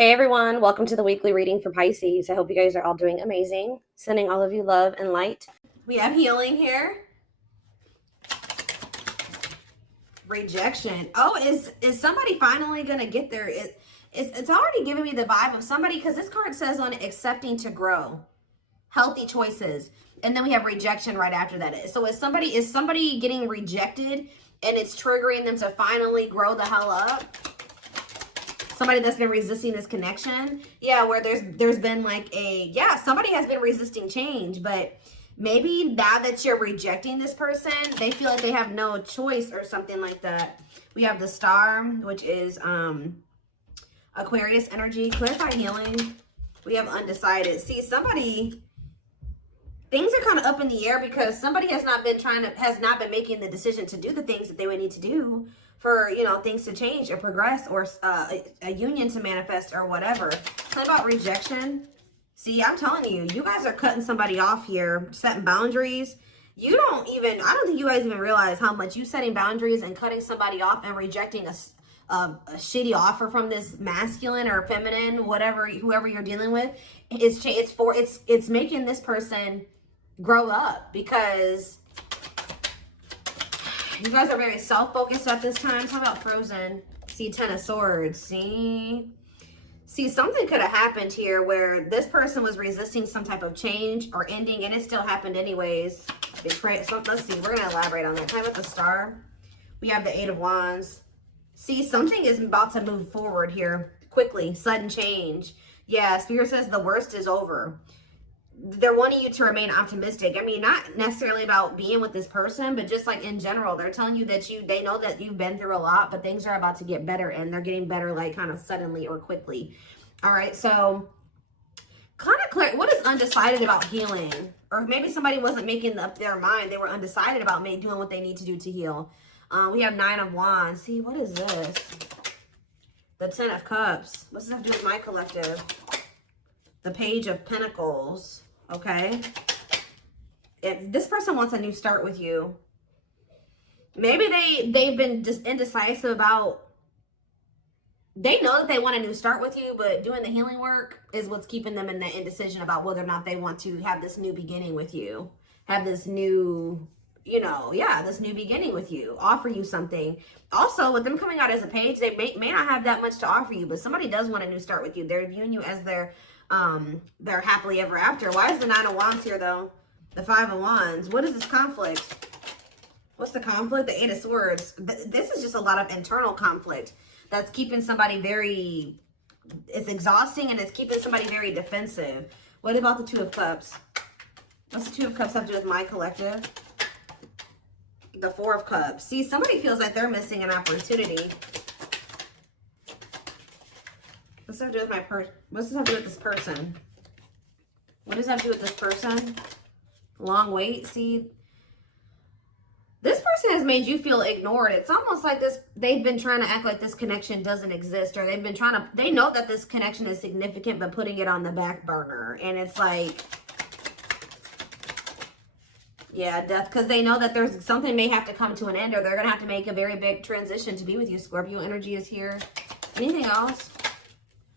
Hey everyone, welcome to the weekly reading for Pisces. I hope you guys are all doing amazing. Sending all of you love and light. We have healing here. Rejection. Oh, is somebody finally gonna get there? It's already giving me the vibe of somebody, because this card says on accepting to grow, healthy choices, and then we have rejection right after that. So is somebody getting rejected and it's triggering them to finally grow the hell up? Somebody that's been resisting this connection. Yeah, where there's been like somebody has been resisting change, but maybe now that you're rejecting this person, they feel like they have no choice or something like that. We have the Star, which is Aquarius energy. Clarify healing. We have undecided. See, things are kind of up in the air because somebody has not been making the decision to do the things that they would need to do for, things to change or progress, or a union to manifest or whatever. Tell me about rejection. See, I'm telling you, you guys are cutting somebody off here, setting boundaries. I don't think you guys even realize how much you setting boundaries and cutting somebody off and rejecting a shitty offer from this masculine or feminine, whoever you're dealing with. It's making this person grow up, because you guys are very self-focused at this time. Talk about Frozen. See, Ten of Swords. See, something could have happened here where this person was resisting some type of change or ending, and it still happened anyways. Betray. So let's see. We're gonna elaborate on that. Time with the Star. We have the Eight of Wands. See, something is about to move forward here quickly. Sudden change. Yeah, Spirit says the worst is over. They're wanting you to remain optimistic. I mean, not necessarily about being with this person, but just like in general, they're telling you that they know that you've been through a lot, but things are about to get better, and they're getting better like kind of suddenly or quickly. All right, so kind of clear. What is undecided about healing? Or maybe somebody wasn't making up their mind. They were undecided about doing what they need to do to heal. We have Nine of Wands. See, what is this? The Ten of Cups. What's this have to do with my collective? The Page of Pentacles. Okay. If this person wants a new start with you, maybe they've been just indecisive about, they know that they want a new start with you, but doing the healing work is what's keeping them in the indecision about whether or not they want to have this new beginning with you, have this new, this new beginning with you, offer you something. Also, with them coming out as a page, they may not have that much to offer you, but somebody does want a new start with you. They're viewing you as their happily ever after. Why is the Nine of Wands here though? The Five of Wands. What is this conflict? What's the conflict? The Eight of Swords. This is just a lot of internal conflict that's keeping somebody it's exhausting, and it's keeping somebody very defensive. What about the Two of Cups? What's the Two of Cups have to do with my collective? The Four of Cups. See, somebody feels like they're missing an opportunity. What's that have to do with what's this have to do with this person? What does that have to do with this person? Long wait. See, this person has made you feel ignored. It's almost like they've been trying to act like this connection doesn't exist, or they know that this connection is significant, but putting it on the back burner. And it's like, yeah, death, because they know that there's something may have to come to an end, or they're going to have to make a very big transition to be with you. Scorpio energy is here. Anything else?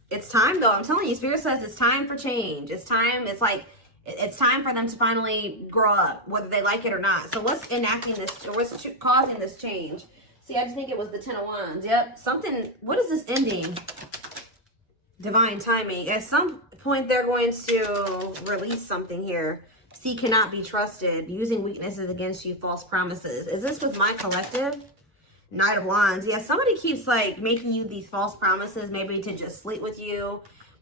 It's time, though. I'm telling you, Spirit says it's time for change. It's time. It's like, it's time for them to finally grow up, whether they like it or not. So what's enacting this, or what's causing this change? See, I just think it was the Ten of Wands. Yep. What is this ending? Divine timing. At some point, they're going to release something here. See, cannot be trusted. Using weaknesses against you, false promises. Is this with my collective? Knight of Wands. Yeah, somebody keeps like making you these false promises, maybe to just sleep with you,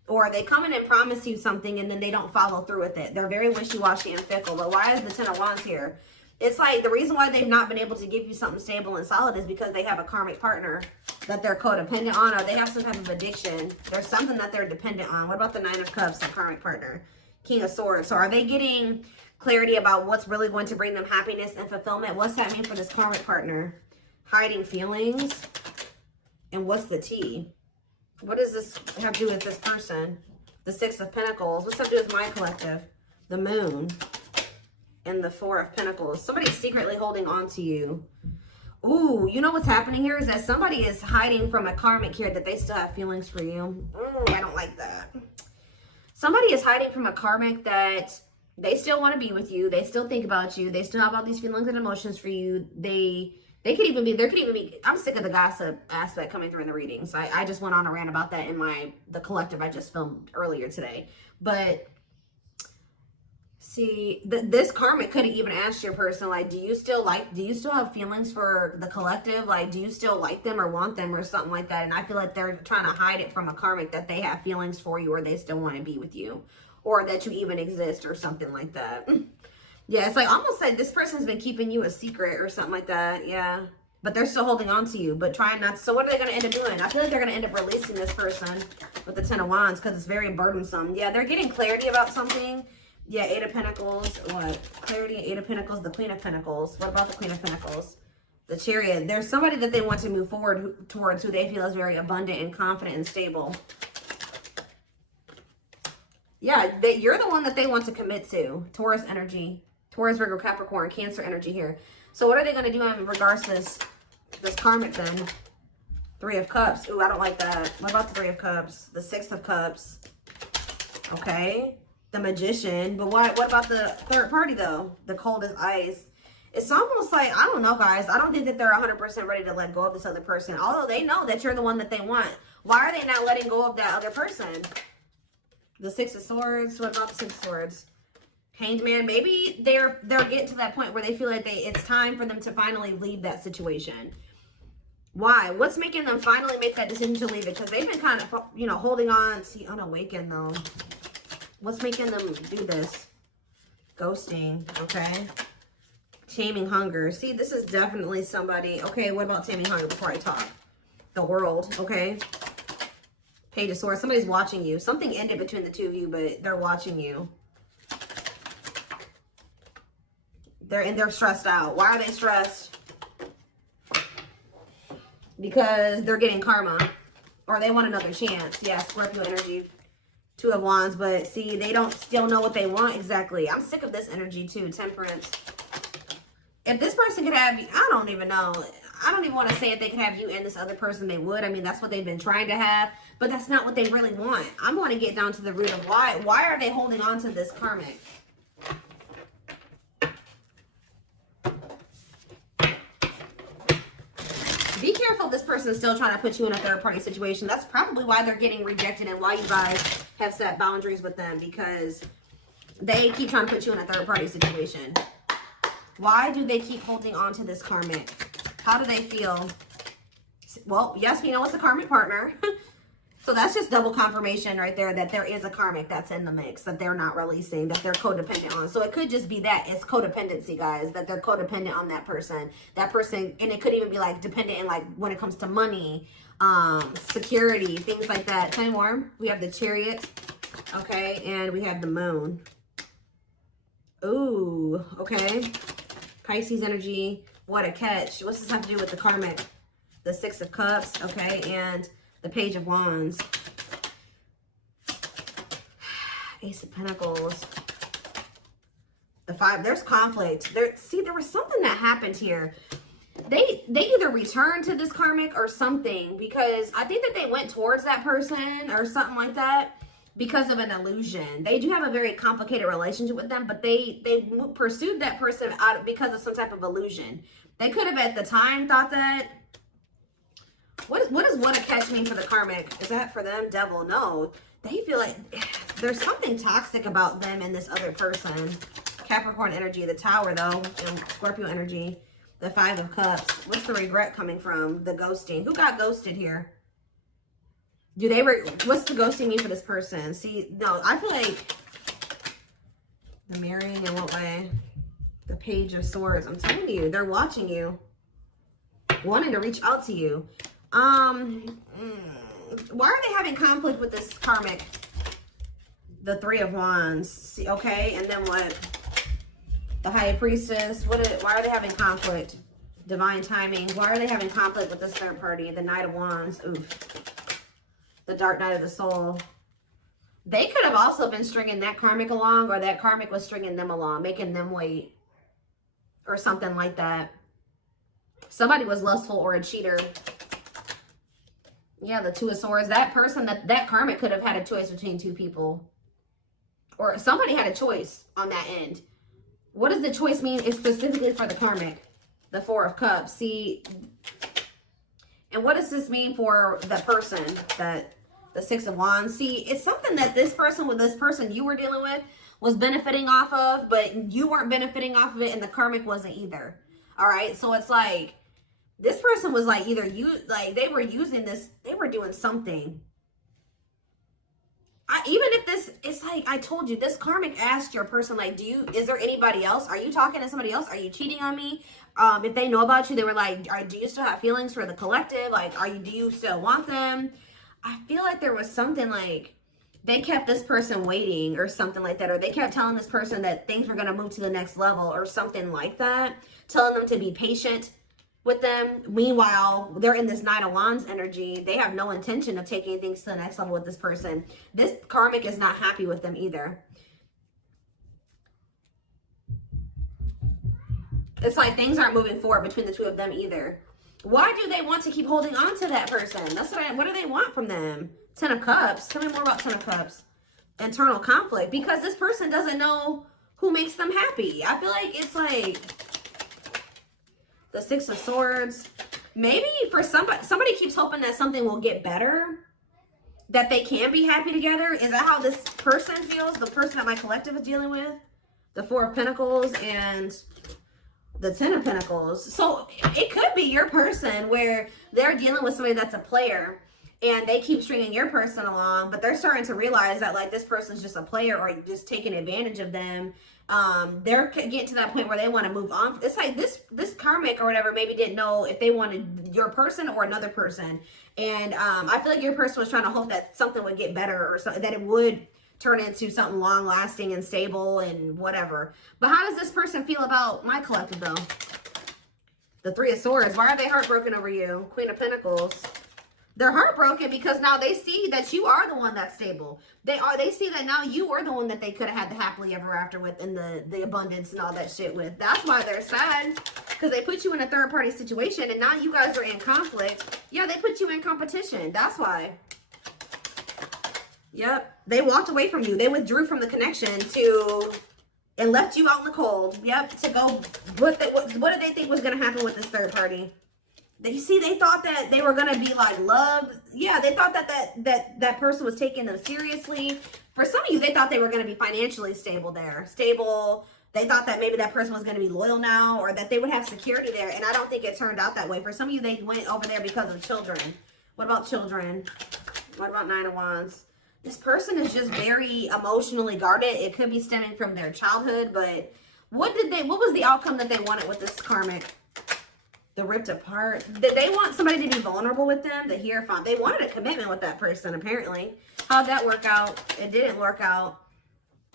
or they come in and promise you something and then they don't follow through with it. They're very wishy-washy and fickle. But why is the Ten of Wands here? It's like the reason why they've not been able to give you something stable and solid is because they have a karmic partner that they're codependent on, or they have some type of addiction. There's something that they're dependent on. What about the Nine of Cups, the karmic partner? King of Swords. So are they getting clarity about what's really going to bring them happiness and fulfillment? What's that mean for this karmic partner? Hiding feelings. And what's the T? What does this have to do with this person? The Six of Pentacles. What's that have to do with my collective? The Moon. And the Four of Pentacles. Somebody's secretly holding on to you. Ooh, you know what's happening here is that somebody is hiding from a karmic here that they still have feelings for you. I don't like that. Somebody is hiding from a karmic that they still want to be with you. They still think about you. They still have all these feelings and emotions for you. There could even be, I'm sick of the gossip aspect coming through in the readings. I just went on a rant about that in the collective I just filmed earlier today. But see, this karmic could have even asked your person, like, do you still have feelings for the collective? Like, do you still like them or want them or something like that? And I feel like they're trying to hide it from a karmic that they have feelings for you or they still want to be with you or that you even exist or something like that. Yeah, it's like almost like this person's been keeping you a secret or something like that. Yeah, but they're still holding on to you, but trying not to. So what are they going to end up doing? I feel like they're going to end up releasing this person with the Ten of Wands because it's very burdensome. Yeah, they're getting clarity about something. Yeah, Eight of Pentacles. What? Clarity, Eight of Pentacles, the Queen of Pentacles. What about the Queen of Pentacles? The Chariot. There's somebody that they want to move forward towards who they feel is very abundant and confident and stable. Yeah, you're the one that they want to commit to. Taurus energy. Taurus, Virgo, Capricorn, Cancer energy here. So what are they going to do in regards to this karmic then? Three of Cups. Ooh, I don't like that. What about the Three of Cups? The Six of Cups. Okay. The Magician. But what about the third party though? The Cold as Ice. It's almost like, I don't know, guys. I don't think that they're 100% ready to let go of this other person. Although they know that you're the one that they want. Why are they not letting go of that other person? The Six of Swords. What about the Six of Swords? Hanged Man. Maybe they're getting to that point where they feel like it's time for them to finally leave that situation. Why? What's making them finally make that decision to leave it? Because they've been kind of, holding on. See, unawakened though. What's making them do this? Ghosting. Okay. Taming Hunger. See, this is definitely somebody. Okay, what about Taming Hunger before I talk? The World. Okay. Page of Swords. Somebody's watching you. Something ended between the two of you, but they're watching you. They're stressed out. Why are they stressed? Because they're getting karma. Or they want another chance. Yeah, Scorpio energy. Two of Wands. But see, they don't still know what they want exactly. I'm sick of this energy too. Temperance. If this person could have you, I don't even know. I don't even want to say if they could have you and this other person, they would. I mean, that's what they've been trying to have. But that's not what they really want. I'm going to get down to the root of why. Why are they holding on to this karmic? Be careful if this person is still trying to put you in a third-party situation. That's probably why they're getting rejected and why you guys have set boundaries with them, because they keep trying to put you in a third-party situation. Why do they keep holding on to this karmic? How do they feel? Well, yes, we know it's a karmic partner. So that's just double confirmation right there that there is a karmic that's in the mix that they're not releasing, that they're codependent on. So it could just be that. It's codependency, guys, that they're codependent on that person. That person, and it could even be like dependent in like when it comes to money, security, things like that. Tell me more. We have the Chariot, okay, and we have the Moon. Ooh, okay. Pisces energy. What a catch. What's this have to do with the karmic? The Six of Cups, okay, and the Page of Wands. Ace of Pentacles. The Five. There's conflict. See, there was something that happened here. They either returned to this karmic or something, because I think that they went towards that person or something like that because of an illusion. They do have a very complicated relationship with them, but they pursued that person because of some type of illusion. They could have at the time thought that. What does what a catch mean for the karmic? Is that for them? Devil? No. They feel like there's something toxic about them and this other person. Capricorn energy, the Tower though, and Scorpio energy, the Five of Cups. What's the regret coming from? The ghosting. Who got ghosted here? What's the ghosting mean for this person? See, no, I feel like the marrying in what way? The Page of Swords. I'm telling you, they're watching you, wanting to reach out to you. Why are they having conflict with this karmic? The Three of Wands. See, okay, and then what? The High Priestess. Why are they having conflict? Divine Timing. Why are they having conflict with this third party? The Knight of Wands. Oof. The Dark Night of the Soul. They could have also been stringing that karmic along, or that karmic was stringing them along, making them wait, or something like that. Somebody was lustful or a cheater. Yeah, the Two of Swords. That person, that karmic could have had a choice between two people. Or somebody had a choice on that end. What does the choice mean? It's specifically for the karmic. The Four of Cups. See, and what does this mean for the person? That the Six of Wands. See, it's something that this person with this person you were dealing with was benefiting off of, but you weren't benefiting off of it, and the karmic wasn't either. All right, so it's like this person was like either they were using this, they were doing something. Even if this, it's like I told you, this karmic asked your person, like, is there anybody else? Are you talking to somebody else? Are you cheating on me? If they know about you, they were like, do you still have feelings for the collective? Like, do you still want them? I feel like there was something like they kept this person waiting or something like that. Or they kept telling this person that things were going to move to the next level or something like that. Telling them to be patient with them. Meanwhile, they're in this Nine of Wands energy. They have no intention of taking things to the next level with this person. This karmic is not happy with them either. It's like things aren't moving forward between the two of them either. Why do they want to keep holding on to that person? That's what do they want from them? Ten of Cups. Tell me more about Ten of Cups. Internal conflict. Because this person doesn't know who makes them happy. I feel like it's like the Six of Swords. Maybe for somebody keeps hoping that something will get better. That they can be happy together. Is that how this person feels? The person that my collective is dealing with? The Four of Pentacles and the Ten of Pentacles. So it could be your person where they're dealing with somebody that's a player and they keep stringing your person along, but they're starting to realize that like this person's just a player or just taking advantage of them. They're getting to that point where they want to move on. It's like this karmic or whatever maybe didn't know if they wanted your person or another person. And I feel like your person was trying to hope that something would get better or something, that it would turn into something long lasting and stable and whatever. But how does this person feel about my collective though? The Three of Swords. Why are they heartbroken over you? Queen of Pentacles. They're heartbroken because now they see that you are the one that's stable. They see that now you are the one that they could have had the happily ever after with and the abundance and all that shit with. That's why they're sad. Because they put you in a third party situation and now you guys are in conflict. Yeah, they put you in competition. That's why. Yep. They walked away from you. They withdrew from the connection and left you out in the cold. Yep. To go, what did they think was going to happen with this third party? They thought that they were going to be like loved. Yeah, they thought that person was taking them seriously. For some of you, they thought they were going to be financially stable there. Stable. They thought that maybe that person was going to be loyal now or that they would have security there. And I don't think it turned out that way. For some of you, they went over there because of children. What about children? What about Nine of Wands? This person is just very emotionally guarded. It could be stemming from their childhood, but what was the outcome that they wanted with this karmic? The ripped apart. Did they want somebody to be vulnerable with them? They wanted a commitment with that person, apparently. How'd that work out? It didn't work out.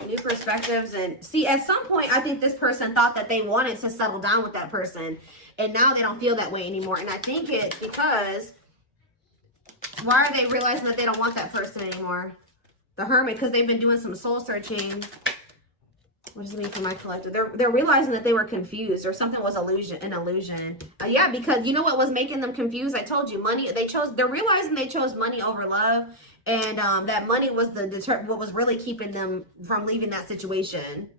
New perspectives. And see, at some point, I think this person thought that they wanted to settle down with that person. And now they don't feel that way anymore. And I think it's because why are they realizing that they don't want that person anymore? The Hermit, because they've been doing some soul searching. What does it mean for my collective? They're realizing that they were confused or something was an illusion. Yeah, because you know what was making them confused? I told you, money. They're realizing they chose money over love, and that money was what was really keeping them from leaving that situation.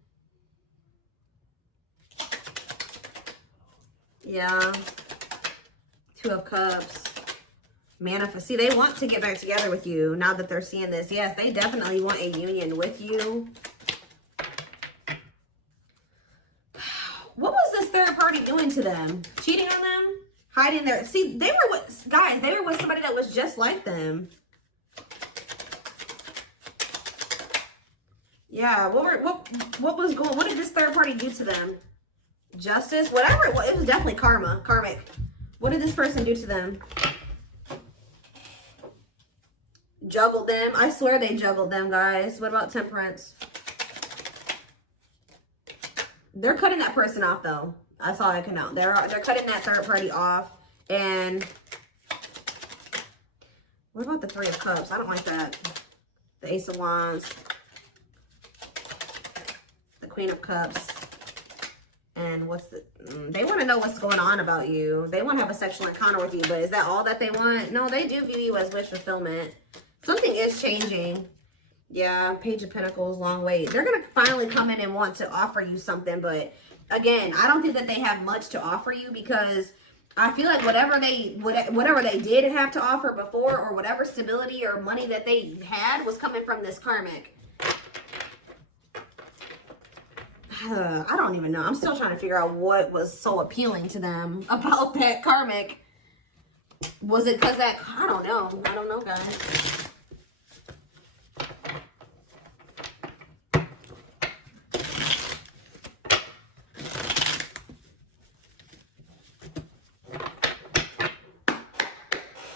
Yeah. Two of Cups. Manifest. See, they want to get back together with you now that they're seeing this. Yes, they definitely want a union with you. What was this third party doing to them? Cheating on them? Hiding their... See, they were with... Guys, they were with somebody that was just like them. Yeah, what was going... What did this third party do to them? Justice? Whatever it was. It was definitely karma. Karmic. What did this person do to them? Juggled them. I swear they juggled them, guys. What about Temperance? They're cutting that person off, though. That's all I can know. They're cutting that third party off. And what about the Three of Cups? I don't like that. The Ace of Wands. The Queen of Cups. And what's the, they want to know what's going on about you. They want to have a sexual encounter with you, but is that all that they want? No, they do view you as wish fulfillment. Something is changing. Yeah, Page of Pentacles, long wait. They're going to finally come in and want to offer you something, but again, I don't think that they have much to offer you, because I feel like whatever they did have to offer before, or whatever stability or money that they had, was coming from this karmic. I don't even know. I'm still trying to figure out what was so appealing to them about that karmic. Was it because that, I don't know. I don't know, guys.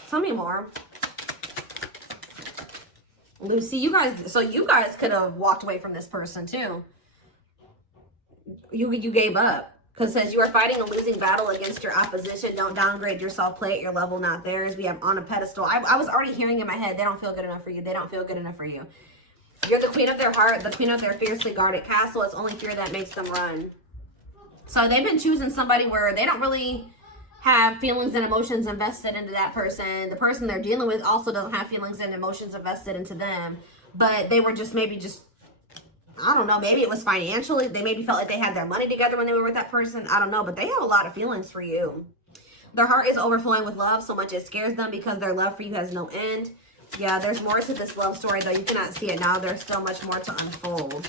Tell me more. Lucy, you guys, so you guys could have walked away from this person too. You gave up, because it says you are fighting a losing battle against your opposition. Don't downgrade yourself. Play at your level, not theirs. We have on a pedestal. I was already hearing in my head, they don't feel good enough for you. They don't feel good enough for you. You're the queen of their heart, the queen of their fiercely guarded castle. It's only fear that makes them run. So they've been choosing somebody where they don't really have feelings and emotions invested into that person. The person they're dealing with also doesn't have feelings and emotions invested into them. But they were just I don't know, maybe it was financially. They maybe felt like they had their money together when they were with that person. I don't know, but they have a lot of feelings for you. Their heart is overflowing with love so much it scares them, because their love for you has no end. Yeah, there's more to this love story, though. You cannot see it now. There's still much more to unfold.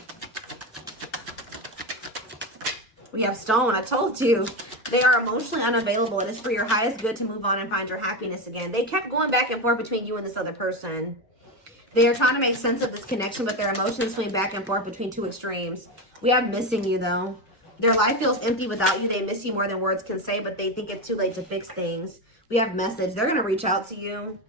We have Stone. I told you. They are emotionally unavailable. It is for your highest good to move on and find your happiness again. They kept going back and forth between you and this other person. They are trying to make sense of this connection, but their emotions swing back and forth between two extremes. We have missing you, though. Their life feels empty without you. They miss you more than words can say, but they think it's too late to fix things. We have message. They're gonna reach out to you,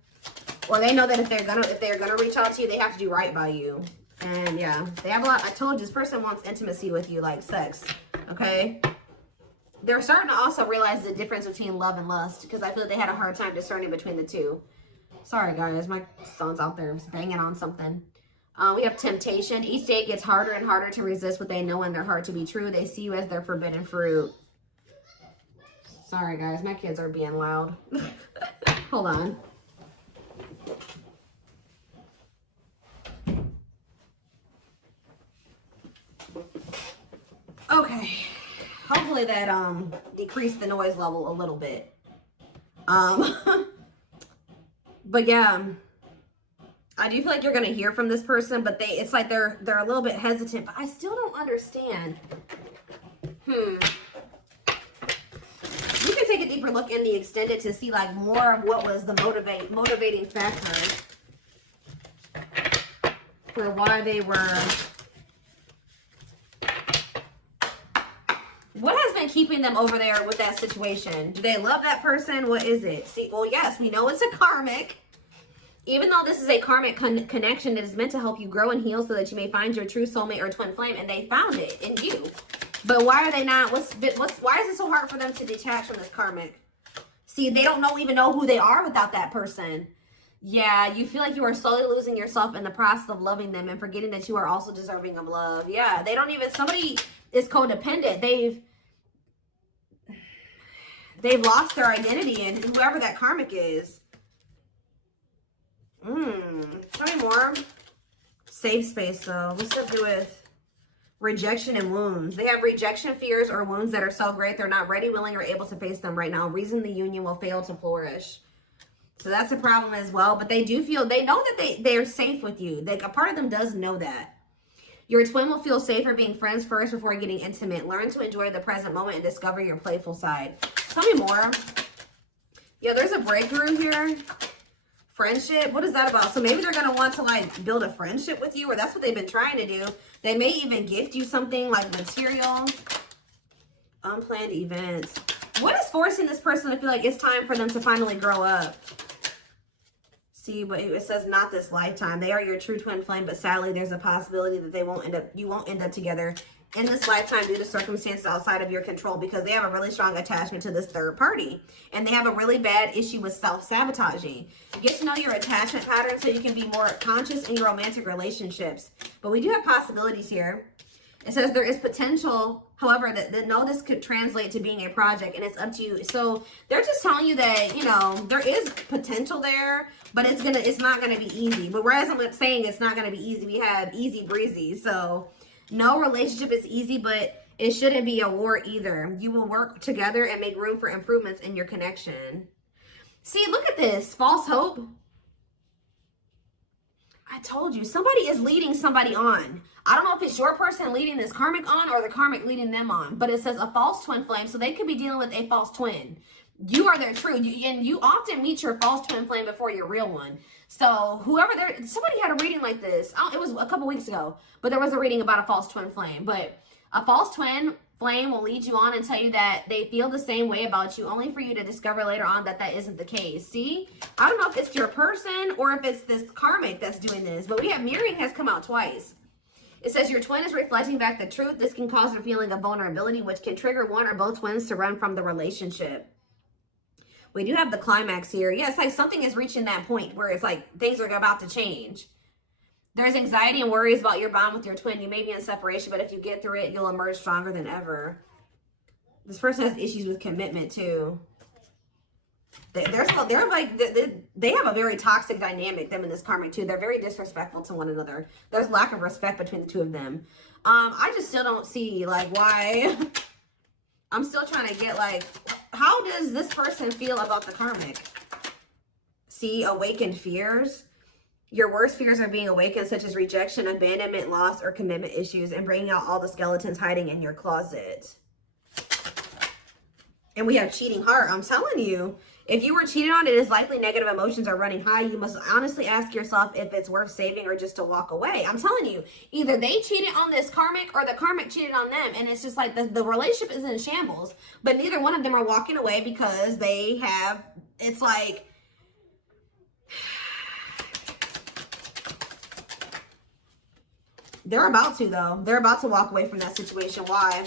or they know that if they're gonna reach out to you, they have to do right by you. And yeah, they have a lot. I told you, this person wants intimacy with you, like sex. Okay. They're starting to also realize the difference between love and lust, because I feel like they had a hard time discerning between the two. Sorry, guys. My son's out there banging on something. We have temptation. Each day gets harder and harder to resist what they know in their heart to be true. They see you as their forbidden fruit. Sorry, guys. My kids are being loud. Hold on. Okay. Hopefully that decreased the noise level a little bit. But yeah, I do feel like you're gonna hear from this person, but it's like they're a little bit hesitant. But I still don't understand. You can take a deeper look in the extended to see like more of what was the motivating factor for why they were. What has been keeping them over there with that situation? Do they love that person? What is it? See, well, yes, we know it's a karmic. Even though this is a karmic connection, it is meant to help you grow and heal so that you may find your true soulmate or twin flame, and they found it in you. But why are they not? Why is it so hard for them to detach from this karmic? See, they don't even know who they are without that person. Yeah, you feel like you are slowly losing yourself in the process of loving them and forgetting that you are also deserving of love. Yeah, they don't even, somebody is codependent. They've lost their identity in whoever that karmic is. Tell me more. Safe space, though. What's that do with rejection and wounds? They have rejection fears or wounds that are so great they're not ready, willing, or able to face them right now. Reason the union will fail to flourish. So that's a problem as well. But they do feel, they know that they're safe with you. Like, a part of them does know that. Your twin will feel safer being friends first before getting intimate. Learn to enjoy the present moment and discover your playful side. Tell me more. Yeah, there's a breakthrough here. Friendship. What is that about? So maybe they're going to want to like build a friendship with you, or that's what they've been trying to do. They may even gift you something like material. Unplanned events. What is forcing this person to feel like it's time for them to finally grow up? See, but it says not this lifetime. They are your true twin flame, but sadly there's a possibility that you won't end up together in this lifetime due to circumstances outside of your control, because they have a really strong attachment to this third party, and they have a really bad issue with self-sabotaging. Get to know your attachment pattern so you can be more conscious in your romantic relationships. But we do have possibilities here. It says there is potential, however, that no, this could translate to being a project, and it's up to you. So they're just telling you that, you know, there is potential there, but it's not gonna be easy. But whereas I'm saying it's not gonna be easy, we have easy breezy. So no relationship is easy, but it shouldn't be a war either. You will work together and make room for improvements in your connection. See, look at this, false hope. I told you, somebody is leading somebody on. I don't know if it's your person leading this karmic on or the karmic leading them on, but it says a false twin flame, so they could be dealing with a false twin. You are their true, and you often meet your false twin flame before your real one. So whoever somebody had a reading like this. It was a couple weeks ago, but there was a reading about a false twin flame. But a false twin flame will lead you on and tell you that they feel the same way about you, only for you to discover later on that that isn't the case. See, I don't know if it's your person or if it's this karmic that's doing this, but we have mirroring has come out twice. It says your twin is reflecting back the truth. This can cause a feeling of vulnerability, which can trigger one or both twins to run from the relationship. We do have the climax here. Yeah, it's like something is reaching that point where it's like things are about to change. There's anxiety and worries about your bond with your twin. You may be in separation, but if you get through it, you'll emerge stronger than ever. This person has issues with commitment too. They have a very toxic dynamic, them and this karmic too. They're very disrespectful to one another. There's lack of respect between the two of them. I just still don't see like why. I'm still trying to get like, how does this person feel about the karmic? See, awakened fears. Your worst fears are being awakened, such as rejection, abandonment, loss, or commitment issues, and bringing out all the skeletons hiding in your closet. And we have cheating heart. I'm telling you, if you were cheated on, it is likely negative emotions are running high. You must honestly ask yourself if it's worth saving or just to walk away. I'm telling you, either they cheated on this karmic or the karmic cheated on them. And it's just like the relationship is in shambles, but neither one of them are walking away because they have, it's like, they're about to, though. They're about to walk away from that situation. Why?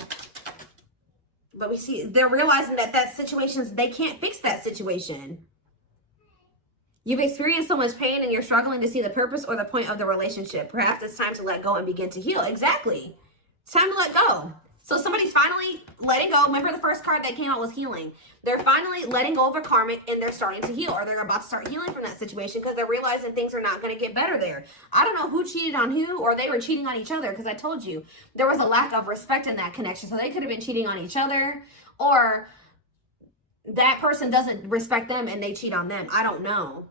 But we see they're realizing that situations, they can't fix that situation. You've experienced so much pain and you're struggling to see the purpose or the point of the relationship. Perhaps it's time to let go and begin to heal. Exactly. It's time to let go. So somebody's finally letting go. Remember the first card that came out was healing. They're finally letting go of a karmic and they're starting to heal, or they're about to start healing from that situation because they're realizing things are not going to get better there. I don't know who cheated on who, or they were cheating on each other, because I told you there was a lack of respect in that connection. So they could have been cheating on each other, or that person doesn't respect them and they cheat on them. I don't know.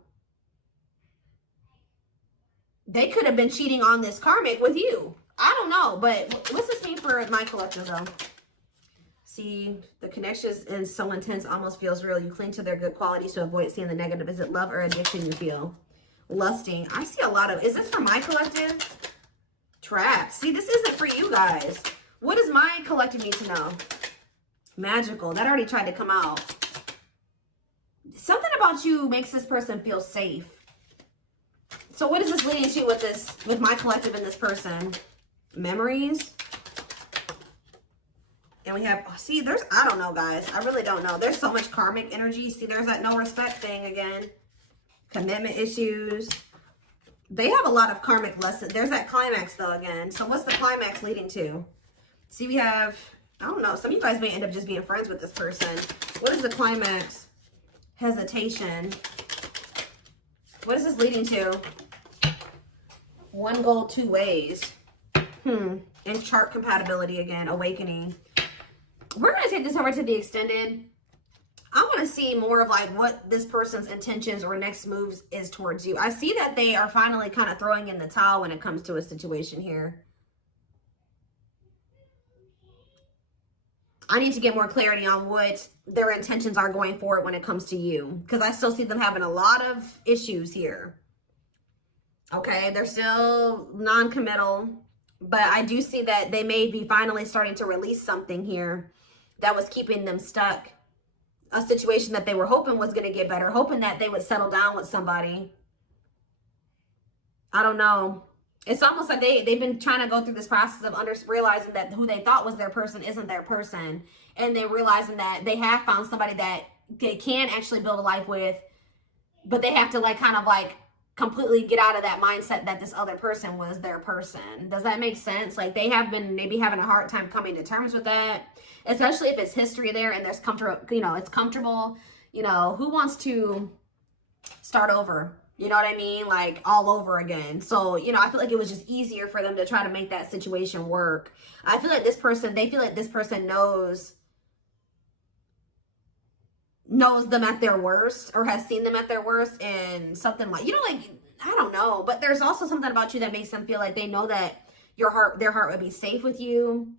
They could have been cheating on this karmic with you. I don't know, but what's this mean for my collective though? See, the connection is so intense, almost feels real. You cling to their good qualities to avoid seeing the negative. Is it love or addiction you feel? Lusting. I see a lot of, is this for my collective? Traps. See, this isn't for you guys. What does my collective need to know? Magical. That already tried to come out. Something about you makes this person feel safe. So what is this leading to with my collective and this person? Memories. And we have, see, I don't know, guys. I really don't know. There's so much karmic energy. See, there's that no respect thing again. Commitment issues. They have a lot of karmic lessons. There's that climax, though, again. So what's the climax leading to? See, we have, I don't know. Some of you guys may end up just being friends with this person. What is the climax? Hesitation. What is this leading to? One goal, two ways. And chart compatibility again. Awakening. We're going to take this over to the extended. I want to see more of like what this person's intentions or next moves is towards you. I see that they are finally kind of throwing in the towel when it comes to a situation here. I need to get more clarity on what their intentions are going forward when it comes to you, because I still see them having a lot of issues here. Okay, they're still non-committal, but I do see that they may be finally starting to release something here that was keeping them stuck. A situation that they were hoping was going to get better, hoping that they would settle down with somebody. I don't know. It's almost like they've been trying to go through this process of realizing that who they thought was their person isn't their person. And they're realizing that they have found somebody that they can actually build a life with, but they have to like kind of like completely get out of that mindset that this other person was their person. Does that make sense? Like, they have been maybe having a hard time coming to terms with that, especially if it's history there and there's comfortable, you know, it's comfortable. You know, who wants to start over? You know what I mean? Like, all over again. So, you know, I feel like it was just easier for them to try to make that situation work. I feel like this person, they feel like this person knows them at their worst, or has seen them at their worst, and something like, you know, like, I don't know, but there's also something about you that makes them feel like they know that their heart would be safe with you,